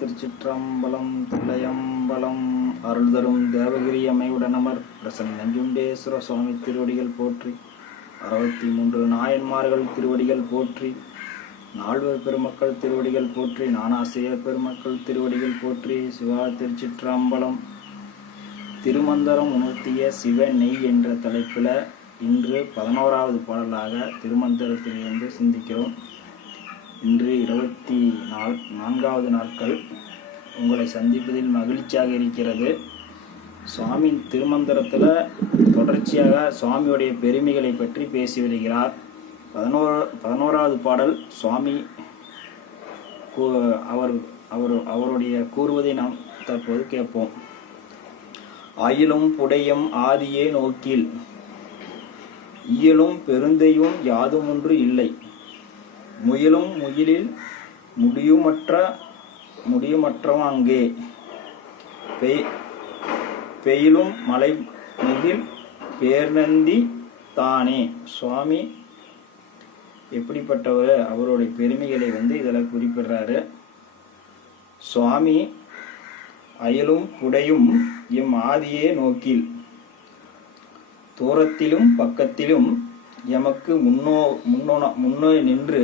திருச்சிற்றம்பலம் தில்லையம்பலம் அருள் தரும் தேவகிரி அமைவுடனமர் பிரசன் நஞ்சுண்டேஸ்வர சுவாமி திருவடிகள் போற்றி அறுபத்தி மூன்று நாயன்மார்கள் திருவடிகள் போற்றி நால்வர் பெருமக்கள் திருவடிகள் போற்றி நானாசிரியர் பெருமக்கள் திருவடிகள் போற்றி சிவா திருச்சிற்றம்பலம் திருமந்தரம் உணர்த்திய சிவ நெய் என்ற தலைப்பில் இன்று பதினோராவது பாடலாக திருமந்திரத்திலிருந்து சிந்திக்கிறோம். இன்று இருபத்தி நால் நான்காவது நாட்கள் உங்களை சந்திப்பதில் மகிழ்ச்சியாக இருக்கிறது. சுவாமி திருமந்திரத்தில் தொடர்ச்சியாக சுவாமியுடைய பெருமைகளை பற்றி பேசி வருகிறார் பதினோரா பதினோராவது பாடல் சுவாமி கூ- அவர் அவர் அவருடைய கூறுவதை நாம் தற்போது கேட்போம். அயிலும் புடையும் ஆதியே நோக்கில் இயலும் பெருந்தையும் யாதும் ஒன்று இல்லை. முயலும் முயலில் முடியுமற்ற முடியுமற்றவன் அங்கே. பெய் பெயிலும் மலை முகில் பேர்நந்தி தானே. சுவாமி எப்படிப்பட்டவர்? அவருடைய பெருமைகளை வந்து இதில் குறிப்பிடுறாரு. சுவாமி அயலும் புடையும் எம் ஆதியே நோக்கில். தூரத்திலும் பக்கத்திலும் எமக்கு முன்னோ முன்னோ முன்னோ நின்று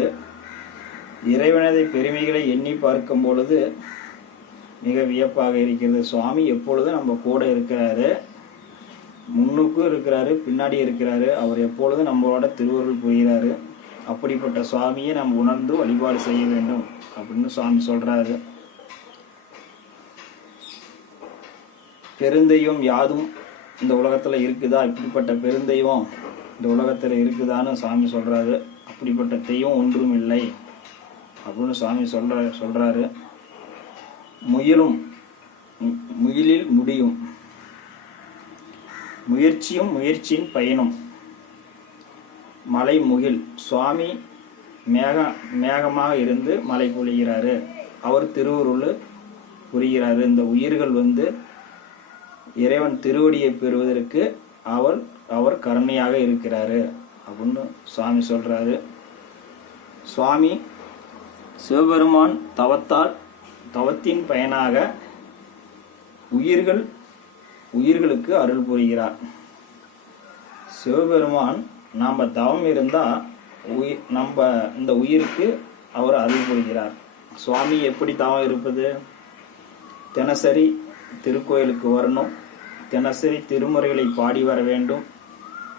இறைவனது பெருமைகளை எண்ணி பார்க்கும் பொழுது மிக வியப்பாக இருக்கிறது. சுவாமி எப்பொழுதும் நம்ம கூட இருக்கிறாரு. முன்னுக்கும் இருக்கிறாரு பின்னாடி இருக்கிறாரு. அவர் எப்பொழுதும் நம்மளோட திருவருள் புரிகிறாரு. அப்படிப்பட்ட சுவாமியை நாம் உணர்ந்து வழிபாடு செய்ய வேண்டும் அப்படின்னு சுவாமி சொல்றாரு. பெருந்தெய்வம் யாதும் இந்த உலகத்துல இருக்குதா? இப்படிப்பட்ட பெருந்தெய்வம் இந்த உலகத்துல இருக்குதான்னு சாமி சொல்றாரு. அப்படிப்பட்ட தெய்வம் ஒன்றும் இல்லை. அப்படின்னு சாமி சொல்ற சொல்றாரு. முயலும் முயலில் முடியும். முயற்சியும் முயற்சியின் பயனும். மலை முகில். சுவாமி மேக மேகமாக இருந்து மலை பொழிகிறாரு. அவர் திருவுருள் புரிகிறாரு. இந்த உயிர்கள் வந்து இறைவன் திருவடியை பெறுவதற்கு அவர் அவர் கருணையாக இருக்கிறாரு. அப்படின்னு சுவாமி சொல்றாரு. சுவாமி சிவபெருமான் தவத்தால் தவத்தின் பயனாக உயிர்கள் உயிர்களுக்கு அருள் புரிகிறார். சிவபெருமான் நாம் தவம் இருந்தால் உயிர் நம்ம இந்த உயிருக்கு அவர் அருள் புரிகிறார். சுவாமி எப்படி தவம் இருப்பது? தினசரி திருக்கோயிலுக்கு வரணும். தினசரி திருமுறைகளை பாடி வர வேண்டும்.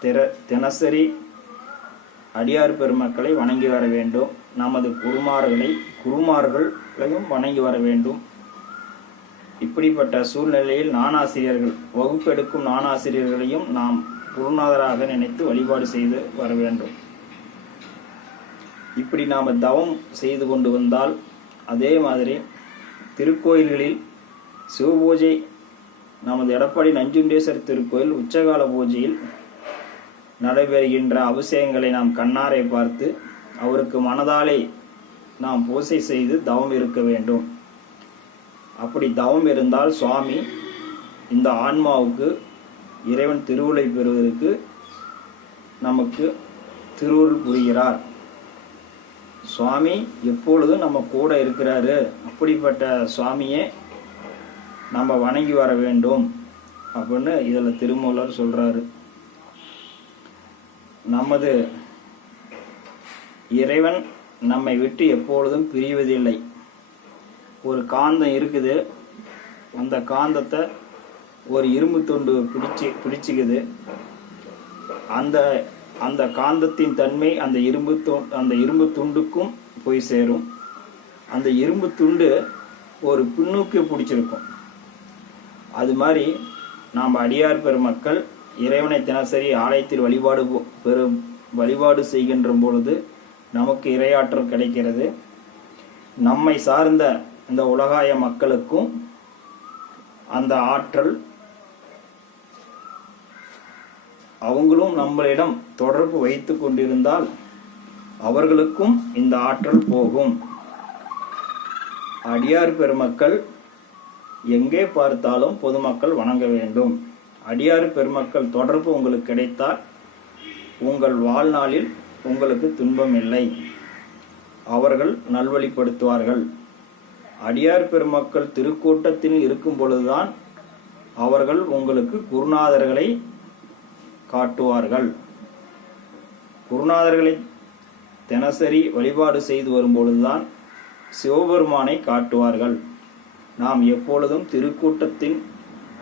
திற தினசரி அடியார் பெருமக்களை வணங்கி வர வேண்டும். நமது குருமார்களை குருமார்களையும் வணங்கி வர வேண்டும். இப்படிப்பட்ட சூழ்நிலையில் நானாசிரியர்கள் வகுப்பெடுக்கும் நானாசிரியர்களையும் நாம் குருநாதராக நினைத்து வழிபாடு செய்து வர வேண்டும். இப்படி நாம் தவம் செய்து கொண்டு வந்தால் அதே மாதிரி திருக்கோயில்களில் சிவபூஜை நமது எடப்பாடி நஞ்சுண்டேஸ்வரர் திருக்கோயில் உச்சகால பூஜையில் நடைபெறுகின்ற அபிஷேகங்களை நாம் கண்ணாரை பார்த்து அவருக்கு மனதாலே நாம் பூசை செய்து தவம் இருக்க வேண்டும். அப்படி தவம் இருந்தால் சுவாமி இந்த ஆன்மாவுக்கு இறைவன் திருவுளை பெறுவதற்கு நமக்கு திருவுருள் புரிகிறார். சுவாமி எப்பொழுதும் நம்ம கூட இருக்கிறாரு? அப்படிப்பட்ட சுவாமியே நம்ம வணங்கி வர வேண்டும் அப்படின்னு இதில் திருமூலர் சொல்கிறாரு நமது இறைவன் நம்மை விட்டு எப்பொழுதும் பிரிவதில்லை. ஒரு காந்தம் இருக்குது. அந்த காந்தத்தை ஒரு இரும்பு துண்டு பிடிச்சி பிடிச்சிக்குது. அந்த அந்த காந்தத்தின் தன்மை அந்த இரும்பு து அந்த இரும்பு துண்டுக்கும் போய் சேரும். அந்த இரும்பு துண்டு ஒரு பின்னூக்கி பிடிச்சிருக்கும். அது மாதிரி நாம் அடியார் பெருமக்கள் இறைவனை தினசரி ஆலயத்தில் வழிபாடு போ- பெரு வழிபாடு செய்கின்ற பொழுது நமக்கு இரையாற்றல் கிடைக்கிறது. நம்மை சார்ந்த இந்த உலகாய மக்களுக்கும் அந்த ஆற்றல் அவங்களும் நம்மளிடம் தொடர்பு வைத்து கொண்டிருந்தால் அவர்களுக்கும் இந்த ஆற்றல் போகும். அடியார் பெருமக்கள் எங்கே பார்த்தாலும் பொதுமக்கள் வணங்க வேண்டும். அடியார் பெருமக்கள் தொடர்பு உங்களுக்கு கிடைத்தால் உங்கள் வாழ்நாளில் உங்களுக்கு துன்பம் இல்லை அவர்கள் நல்வழிப்படுத்துவார்கள். அடியார் பெருமக்கள் திருக்கூட்டத்தில் இருக்கும் பொழுதுதான் அவர்கள் உங்களுக்கு குருநாதர்களை காட்டுவார்கள். குருநாதர்களை தினசரி வழிபாடு செய்து வரும்பொழுதுதான் சிவபெருமானை காட்டுவார்கள். நாம் எப்பொழுதும் திருக்கூட்டத்தின்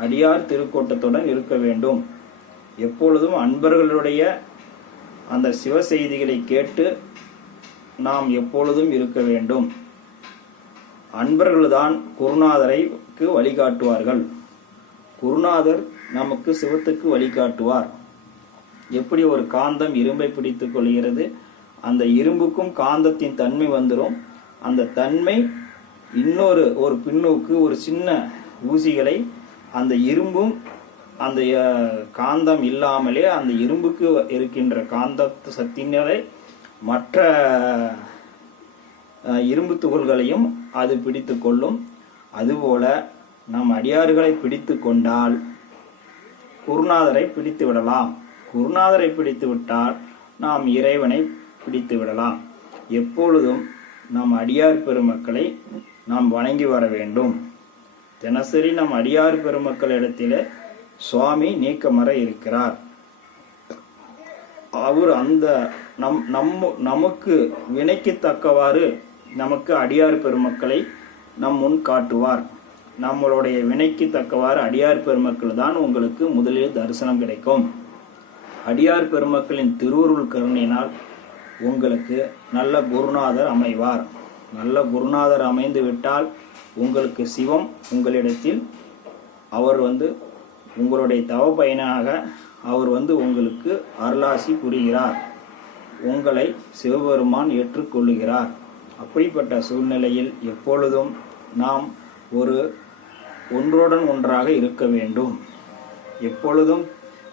அடியார் திருக்கூட்டத்துடன் இருக்க வேண்டும். எப்பொழுதும் அன்பர்களுடைய அந்த சிவ செய்திகளை கேட்டு நாம் எப்பொழுதும் இருக்க வேண்டும். அன்பர்கள்தான் குருநாதரைக்கு வழிகாட்டுவார்கள். குருநாதர் நமக்கு சிவத்துக்கு வழிகாட்டுவார். எப்படி ஒரு காந்தம் இரும்பை பிடித்து கொள்கிறது? அந்த இரும்புக்கும் காந்தத்தின் தன்மை வந்துடும் அந்த தன்மை இன்னொரு ஒரு பின்னோக்கு ஒரு சின்ன ஊசிகளை அந்த இரும்பும் அந்த காந்தம் இல்லாமலே அந்த இரும்புக்கு இருக்கின்ற காந்த சக்தியினரை மற்ற இரும்பு துகள்களையும் அது பிடித்து கொள்ளும். அதுபோல நம் அடியார்களை பிடித்து கொண்டால் குருநாதரை பிடித்து விடலாம். குருநாதரை பிடித்து விட்டால் நாம் இறைவனை பிடித்து விடலாம். எப்பொழுதும் நம் அடியார் பெருமக்களை நாம் வணங்கி வர வேண்டும். தினசரி நம் அடியார் பெருமக்களிடத்திலே சுவாமி நீக்கமர இருக்கிறார். அவர் அந்த நம் நம்ம நமக்கு வினைக்கு தக்கவாறு நமக்கு அடியார் பெருமக்களை நம் முன் காட்டுவார். நம்மளுடைய வினைக்கு தக்கவாறு அடியார் பெருமக்கள் தான் உங்களுக்கு முதலில் தரிசனம் கிடைக்கும். அடியார் பெருமக்களின் திருவருள் கருணையினால் உங்களுக்கு நல்ல குருநாதர் அமைவார். நல்ல குருநாதர் அமைந்து விட்டால் உங்களுக்கு சிவம் உங்களிடத்தில் அவர் வந்து உங்களுடைய தவ பயனாக அவர் வந்து உங்களுக்கு அருளாசி புரிகிறார். உங்களை சிவபெருமான் ஏற்றுக்கொள்ளுகிறார். அப்படிப்பட்ட சூழ்நிலையில் எப்பொழுதும் நாம் ஒரு ஒன்றுடன் ஒன்றாக இருக்க வேண்டும். எப்பொழுதும்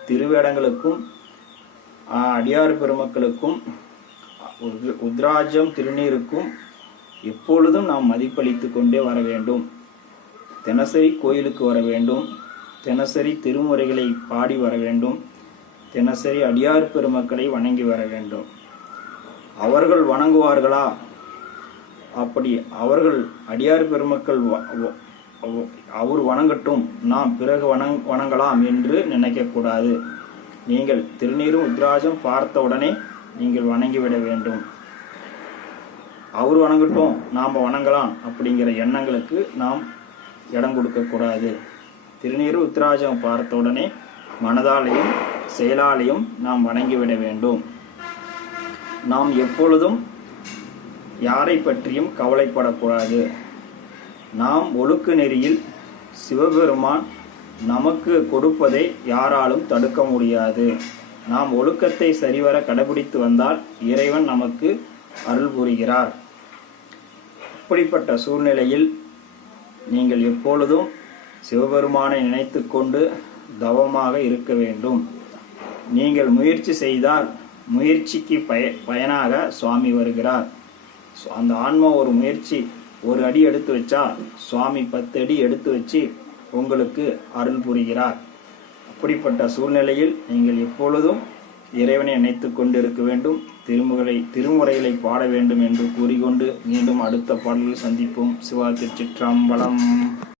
திருவேடங்களுக்கும் அடியார் பெருமக்களுக்கும் உத்ராஜம் திருநீருக்கும் எப்பொழுதும் நாம் மதிப்பளித்து கொண்டே வர வேண்டும். தினசரி கோயிலுக்கு வர வேண்டும். தினசரி திருமுறைகளை பாடி வர வேண்டும். தினசரி அடியார் பெருமக்களை வணங்கி வர வேண்டும். அவர்கள் வணங்குவார்களா? அப்படி அவர்கள் அடியார் பெருமக்கள் அவர் வணங்கட்டும் நாம் பிறகு வணங் வணங்கலாம் என்று நினைக்கக்கூடாது நீங்கள் திருநீரும் உத்ராஜம் பார்த்த உடனே நீங்கள் வணங்கிவிட வேண்டும். அவர் வணங்கட்டும் நாம் வணங்கலாம் அப்படிங்கிற எண்ணங்களுக்கு நாம் இடம் கொடுக்கக்கூடாது திருநீரு உத்ராஜம் பார்த்தவுடனே மனதாலையும் செயலாலையும் நாம் வணங்கிவிட வேண்டும். நாம் எப்பொழுதும் யாரை பற்றியும் கவலைப்படக்கூடாது. நாம் ஒழுக்க நெறியில் சிவபெருமான் நமக்கு கொடுப்பதை யாராலும் தடுக்க முடியாது. நாம் ஒழுக்கத்தை சரிவர கடைபிடித்து வந்தால் இறைவன் நமக்கு அருள் புரிகிறார். அப்படிப்பட்ட சூழ்நிலையில் நீங்கள் எப்பொழுதும் சிவபெருமானை நினைத்துக்கொண்டு தவமாக இருக்க வேண்டும். நீங்கள் முயற்சி செய்தால் முயற்சிக்கு பய பயனாக சுவாமி வருகிறார். அந்த ஆன்மா ஒரு முயற்சி ஒரு அடி எடுத்து வச்சா சுவாமி பத்து அடி எடுத்து வச்சு உங்களுக்கு அருள் புரிகிறார். அப்படிப்பட்ட சூழ்நிலையில் நீங்கள் எப்பொழுதும் இறைவனை நினைத்துக்கொண்டு இருக்க வேண்டும். திருமுறை திருமுறைகளை பாட வேண்டும் என்று கூறிக்கொண்டு மீண்டும் அடுத்த பாடலில் சந்திப்போம். சிவா திருச்சிற்றம்பலம்.